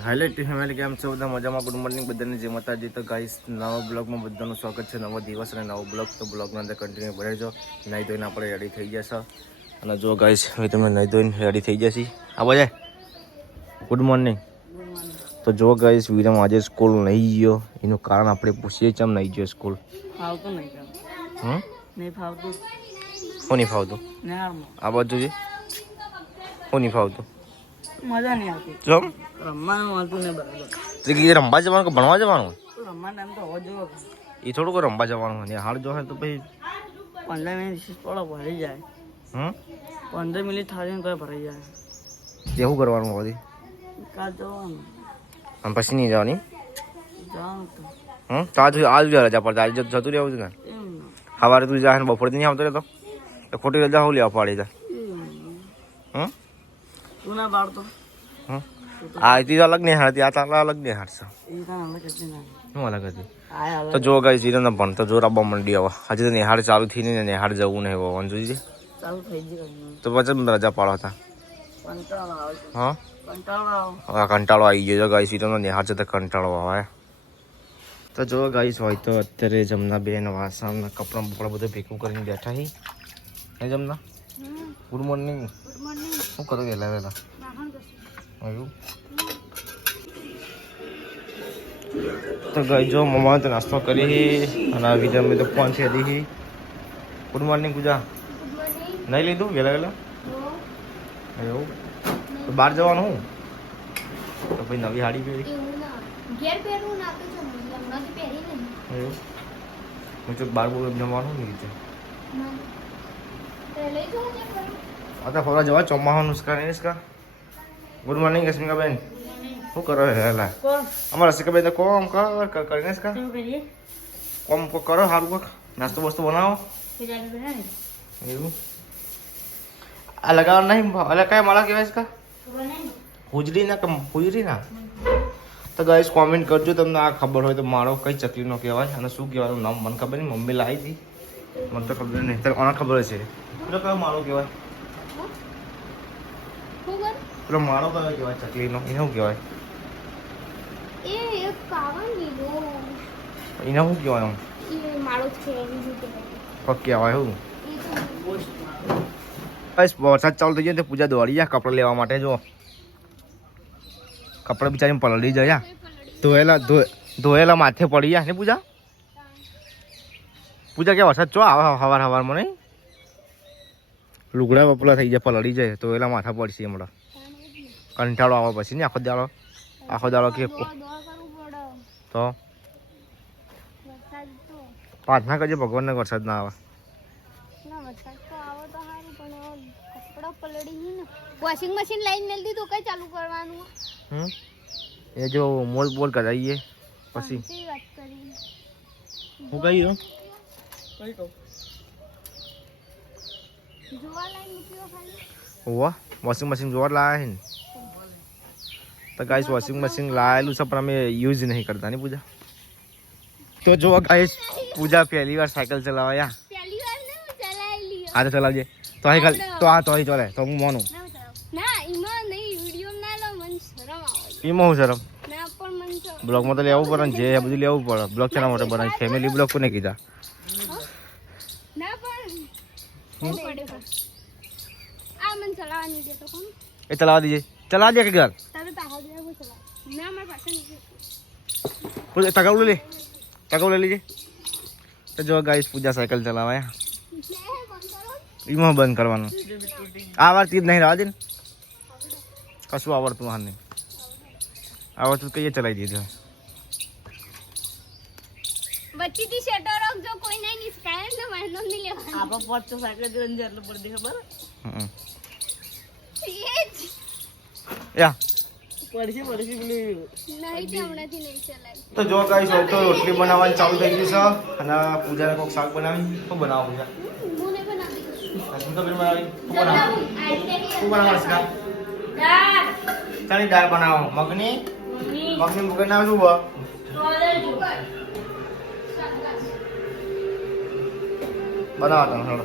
Highlight family કેમ છો બધા મજામાં? ગુડ મોર્નિંગ બધાને જય માતાજી. તો ગાઈસ નવા બ્લોગમાં બધાનું સ્વાગત છે. નવો દિવસ અને નવો બ્લોગ. તો બ્લોગના અંદર કન્ટિન્યુ ભરાજો. નાહી ધોઈને આપણે રેડી થઈ જશે. અને જો ગાઈસ હવે તમે નાહી ધોઈને રેડી થઈ જશે. આ બાજુ ગુડ મોર્નિંગ. તો જો ગાઈસ વિરમ આજે સ્કૂલ નહીં ગયો, એનું કારણ આપણે પૂછીએ ચમ નહીં ગયો સ્કૂલ. ફાવતું નહીં. નહીં ફાવતું. શું નહીં ફાવતું? આ બાજુ છે શું નહીં ફાવતું? મજા નહીં આવતી. ચમ રમવાનું મળતું નહીં બરાબર. તો કીધું રમવા જવાનું કે ભણવા જવાનું? રમવાનો ટાઈમ તો હોવો જોઈએ. એ થોડુંક રમવા જવાનું ને હાલ જો તો પછી 15 મિનિટ રિસીસ પડો ભરી જાય. 15 મિનિટ થાય ને તો ભરાઈ જાય. એવું કરવાનું બધી કાલ જવાનું. અને પછી નહીં જવાની? જવાનું તો તો આજ રજા પડતા આજે જતું રહેવું છે ને. એમ સવારે તું જાય બપોરે નહીં આવતો રહેતો તો ખોટી રજા હું લેવા પાડી જાય. તું ના પાડતો. આ તી અલગ નહીં હારતી, આ તો અલગ નહીં હારશે. એ કાં અલગ હતી ના. શું અલગ હતી? આ અલગ. તો જો ગાઈ જીરો પણ તો જોર આપવા માંડી હવે. હજી તો નિહાળ ચાલુ થઈ ને નિહાળ જવું નહીં હોવાનું જોઈએ. ચાલુ થઈ ગયું. તો પછી રજા પાડો હતા. કંટાળો આવે છે. હા કંટાળો આવે. હવે કંટાળો આવી ગયો ગાઈ સીટો નિહાળ છે તો કંટાળો આવે. તો જો ગાઈસ હોય તો અત્યારે જમના બેન વાસણ કપડાં બપડા બધું ભેગું કરીને બેઠા હી. હે જમના ગુડ મોર્નિંગ. શું કરો વહેલા વહેલા? એવું તો ગઈ જો મમ્મા તો નાસ્તો કરી અને આવી જાય મેં તો ફોન છે દી. ગુડ મોર્નિંગ પૂજા. નહીં લીધું વહેલા વહેલા? એવું તો બહાર જવાનું હું તો પછી નવી સાડી પહેરી એવું હું તો બાર બોલ જમવાનું નહીં રીતે અત્યારે ફરવા જવા ચોમાસા નુસ્કા નહીં નુસ્કા. ગુડ મોર્નિંગ રશ્મિકા બેન. શું કરો હેલા? અમારા રશ્મિકા બેન તો કોમ કર કરીને કા કોમ કરો સારું કોક નાસ્તો બસ્તો બનાવો. એવું આ લગાવવા નહીં એટલે કઈ માળા કહેવાય છે કા? હુજરી ના કમ હુજરી ના. તો ગાઈસ કોમેન્ટ કરજો તમને આ ખબર હોય તો મારો કઈ ચકલીનો કહેવાય અને શું કહેવાનું નામ મને ખબર નહીં. મમ્મી લાવી હતી મને તો ખબર નહીં. તો કોને ખબર છે પેલો કયો માળો કહેવાય? પેલો માળો કયો કહેવાય ચકલીનો? એને શું કહેવાય? એને શું કહેવાય? એમ પગ કહેવાય શું? બસ વરસાદ ચાલુ થઈ જાય તો પૂજા દોડી જાય કપડાં લેવા માટે. જો કપડાં બિચારી પલળી જાય ધોયેલા માથે પડી જાય ને પૂજા. પૂજા કે વરસાદ ચો આવે હવારમાં નહીં? લુગડા બપલા થઈ જાય પલળી જાય તો એલા માથા પડશે હમણાં. કંટાળો આવે પછી ને આખો દાડો કે તો પ્રાર્થના કરજે ભગવાનને વરસાદ ના આવે. વોશિંગ મશીન લાઈન મેલ દીધું કઈ ચાલુ કરવાનું? એ જો મોલ બોલ કરાવીએ પછી હું કઈ હોવા વોશિંગ મશીન જોવા લાયા ને. તો ગાઈસ વોશિંગ મશીન લાયેલું છે પણ અમે યુઝ નહીં કરતા ને પૂજા. તો જો ગાઈસ પૂજા પહેલી વાર સાયકલ ચલાવ્યા. હા તો ચલાવજે તો અહીં ખાલી તો આ તો અહીં ચાલે તો હું માનું. એમાં હું શરમ? બ્લોગમાં તો લેવું પડે ને જે બધું લેવું પડે. બ્લોગ શેના માટે બનાવી? ફેમિલી બ્લોગ કોને કીધા? એ ચલાવવા દીજે. ચલાવા દે કે ઘર ટકાઉ લે ટકાઉ લઈ લીજે. તો જો ગાઈસ પૂજા સાયકલ ચલાવાયા એમાં બંધ કરવાનું. આ વાર તીજ નહીં રહેવા દે ને કશું આવડતું હા નહીં. આવડતું કઈએ ચલાવી દીધું. વચ્ચેથી શેટર રાખજો કોઈ નહીં નિસ્કાય તો મહેનત નહીં લેવાની. આપા પોત તો સાયકલ દે અંદર એટલે પડી ખબર યા પડશે પેલી નહીં તે હમણાંથી નહીં ચલાવી. તો જો ગાઈસ હોય તો રોટલી બનાવવાની ચાલુ થઈ ગઈ છે અને પૂજાને કોઈક શાક બનાવી. શું બનાવો પૂજા? હું નહીં બનાવી. શું બનાવી? શું બનાવવાનું શાક? દાળ. ચાલી દાળ બનાવો. મગની મગર નામ શું હોય? બનાવો તમે.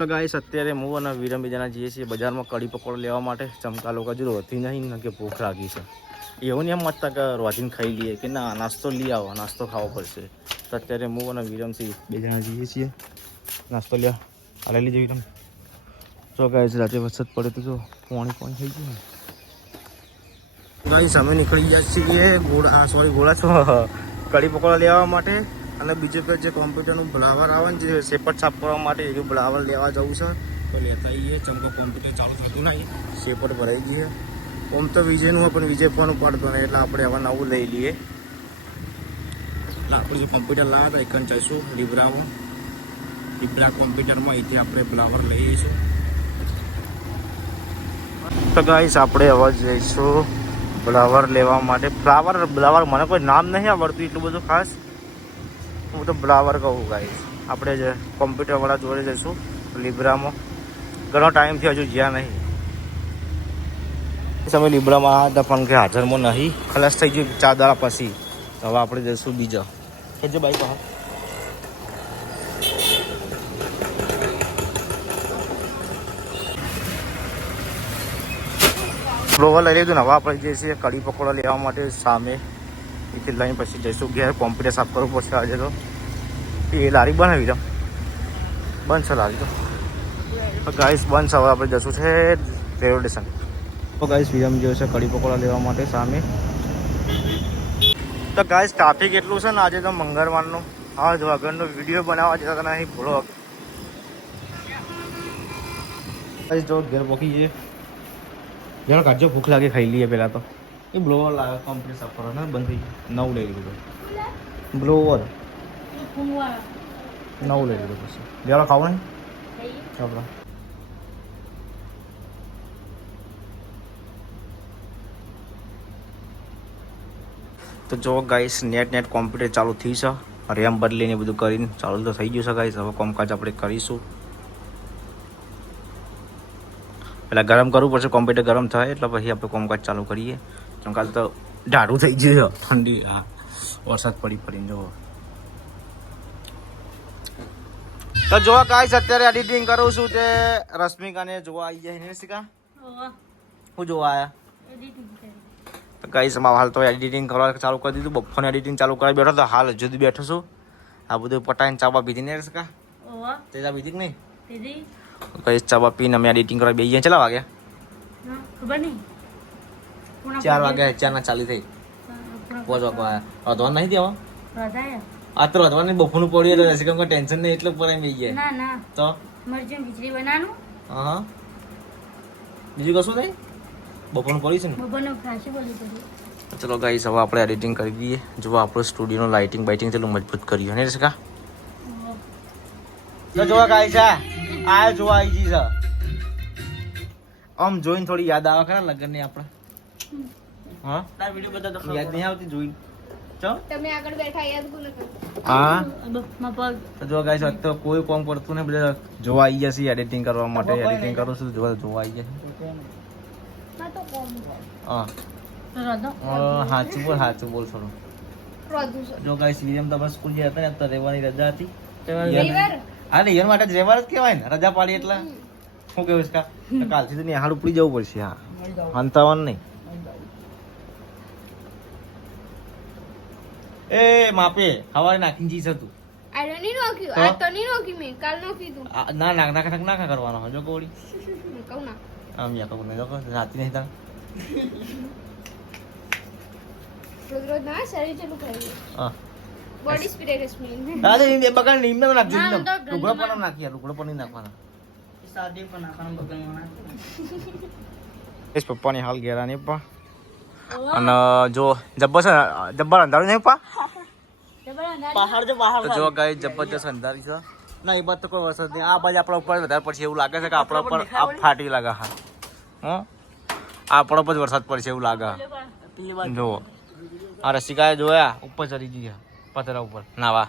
તો ગાઈસ અત્યારે હું અને વિરમ બીજાના જઈએ છીએ બજારમાં કઢી પકોડા લેવા માટે. ચમકા લોકો હજુ રોતી નહીં ને કે ભૂખ લાગી છે. એવું નહીં એમ મતતા કે રોતીને ખાઈ લઈએ કે ના નાસ્તો લઈ આવો, નાસ્તો ખાવો પડશે. તો અત્યારે હું અને વિરમથી 2 જણા જઈએ છીએ નાસ્તો લેવા. આ લઈ લીધું વિરમ. જો ગાઈસ રાતે વરસાદ પડે તો જો પાણી થઈ ગયું. ગાઈસ અમે નીકળી ગયા છીએ ગોળા છો કઢી પકોડા લેવા માટે. અને બીજું કે જે કોમ્પ્યુટરનું બ્લાવર આવે ને જે શેપટ સાફ કરવા માટે એવું બ્લાવર લેવા જવું છે તો લેતા આવીએ. ચમકો કોમ્પ્યુટર ચાલુ થતું નહીં, શેપટ ભરાઈ ગઈ છે. ઓમ તો વિજયનું હોય પણ વિજય ફોન ઉપાડતો નહીં એટલે આપણે હવે નવું લઈ લઈએ. આપણે જે કોમ્પ્યુટર લાવ્યા હતા એકન જઈશું લિબ્રા કોમ્પ્યુટરમાં અહીંથી આપણે બ્લાવર લઈ જઈશું. તો ગાઈસ આપણે હવે જઈશું બ્લાવર લેવા માટે. બ્લાવર મને કોઈ નામ નહીં આવડતું એટલું બધું ખાસ. હું તો બ્લાવર કહું ગાઈસ. આપણે જે કોમ્પ્યુટરવાળા જોડે જઈશું લિબ્રામાં. ઘણો ટાઈમથી હજુ જ્યાં નહીં. તમે લિબ્રામાં આવ્યા હતા પણ કે હાજરમાં નહીં, ખલાસ થઈ ગયું 4 દાડા પછી. હવે આપણે જઈશું બીજા કે જે બાઈક હા બ્લોવર લઈ લીધું ને. હવે આપણે જઈએ છીએ કઢી પકોડા લેવા માટે સામે. એથી લઈને પછી જઈશું ઘેર. કોમ્પ્યુટર સાફ કરવું પડશે આજે તો. એ લારી બનાવી દો બનશે લારી તો ગાઈસ બનશે. હવે આપણે જશું છે રેલવે સ્ટેશન. તો ગાઈસ વિરમ ગયો છે કઢી પકોડા લેવા માટે સામે. તો ગાઈસ ટ્રાફિક એટલું છે ને આજે તો મંગળવારનું. હા જ વગરનો વિડીયો બનાવવા જતા નહીં ભૂલો. ગાઈસ જો ઘેર પહોંચી જઈએ. જરા કાઢજો, ભૂખ લાગે ખાઈ લઈએ પહેલાં તો. એ બ્લોવર લાવે કોમ્પ્યુટર સાફ કરવાના બંધ થઈ ગયું. નવું લઈ લીધું બ્લોવર. નવું લઈ લીધું પછી જરા ખાવું નહીં ચાલો. તો જો ગાઈસ નેટ કોમ્પ્યુટર ચાલુ થઈ છે. રેમ બદલીને બધું કરીને ચાલુ તો થઈ ગયું છે ગાઈસ. હવે કામકાજ આપણે કરીશું. પહેલાં ગરમ કરવું પડશે. કોમ્પ્યુટર ગરમ થાય એટલે પછી આપણે કામકાજ ચાલુ કરીએ. કાલ તો ઢાઢું થઈ ગયું છે ઠંડી. હા વરસાદ પડીને જો. તો જો ગાઈસ અત્યારે એડિટિંગ કરું છું તે રશ્મિકાને જોવા આવી જાય ને શીખા. હું જોવા આવ્યા તો ગાઈસ માં હાલ તો એડિટિંગ કરવા ચાલુ કરી દીધું. બફોને એડિટિંગ ચાલુ કરી બેઠો તો હાલ હજુ બેઠો છું. આ બધું પટાઈને ચાબા પીધી ને શીખા. તે ચા પીધી કે નહીં? ગાઈસ ચાબા પીને અમે એડિટિંગ કરવા બેસી ગયા. કેટલા વાગ્યા? ખબર નહીં. 4 વાગ્યા. 4 ના 40 થઈ. 5 વાગવા અધવાન નહીં દેવા. આ તો અધવાન બફોનું પડ્યું એટલે રસિકમ કોઈ ટેન્શન નહીં એટલે પર આવી ગયા. ના ના તો મરચું ખીચડી બનાવવાનું. હા બીજું કશું નહીં. બપોરનું પડ્યું છે ને. બપોરનું ખાસું બોલી પડ્યું. ચલો ગાઈસ હવે આપણે એડિટિંગ કરી દઈએ. જો આપણો સ્ટુડિયોનો લાઇટિંગ બાઇટિંગ એટલું મજબૂત કર્યું ને રસિકા. તો જોવા ગાઈસ આ જોવા આવી ગઈ છે. આમ જોઈને થોડી યાદ આવે ખરા લગન ની આપણે. હા વિડીયો બધા તો યાદ નહીં આવતી જોઈને. તમે આગળ બેઠા યાદ કોને કરો? હા તો જો ગાઈસ તો કોઈ કામ કરતું નહીં. બધા જોવા આવી જશે એડિટિંગ કરવા માટે. એડિટિંગ કરું છું જોવા આવી જશે. હા સાચું બોલ થોડું. જો ગાઈસ વિરમ તો બસ સ્કૂલ ગયા હતા ને તો રહેવાની રજા હતી. હા ને યર માટે જ રહેવા જ કહેવાય ને. રજા પાડી એટલે શું કેવું છે કાલથી તો નિહાળ ઉપડી જવું પડશે. હા અંતાવન નહીં. એ માપે હવારે નાખીને જઈશ તું. આ નહીં નોખ્યું. આ તો નહીં નોખ્યું મેં કાલ નોખી તું. ના નાખા કરવાનો જો કોડી કહું ના આમ યા કહું નહીં રાતી નહીં તાર. રોજ ના શરીર ચલું ખાઈ. હા બોડી સ્પ્રે રશ્મિ. અરે એ બગાડ નહીં મેં નાખજો. લુગડો પણ નાખીયા લુગડો પણ નહીં નાખવાના. શાદી પણ નાખવાનું બગલમાં નાખવાનું. એસ પપ્પાની હાલ ઘેરા નહીં પપ્પા. અને જો જબ્બર અંધારું નહીં પપ્પા. પહાડ જો પહાડ તો જો ગાઈસ જબરજસ્ત અંધારી છે. ના એ બાદ તો કોઈ વરસાદ નહીં. આ બાજુ આપણા ઉપર વધારે પડશે એવું લાગે છે કે આપણા ઉપર આ ફાટી લાગે. હા આપણા ઉપર વરસાદ પડશે એવું લાગે. જો આ રસિકાએ જોયા ઉપર ચડી ગયા પતરા ઉપર નાવા.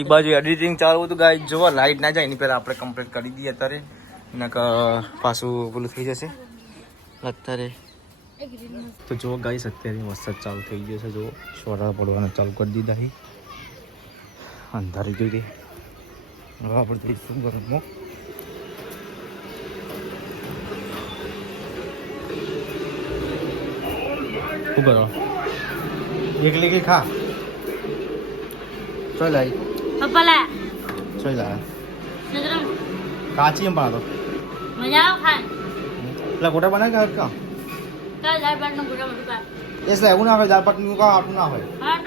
એ બાજુ એડિટિંગ ચાલુ હતું ગાઈસ. જોવા લાઈટ ના જાય એની પહેલા આપણે કમ્પ્લીટ કરી દઈએ અત્યારે. પાછું પેલું થઈ જશે અત્યારે. તો જો ગાઈસ અત્યારે વરસાદ ચાલુ થઈ ગયો છે. જો છોરા પડવાના ચાલુ કરી દીધા. અંધારી ગઈ હવે આપણે જઈશું ગરમમાં. શું કરો એકલી એકલી ખા ચોઈ લાવી પપ્પા લા ચોઈ લાવે નજરમ કાચી એમ પાડો મજા આવ ખાન પેલા ગોટા બનાવી કે કા કાલ દાળ ભાત નો ગોળા મોટું કા એ એવું ના હોય દાળ પાટનું કા આટલું ના હોય હા તો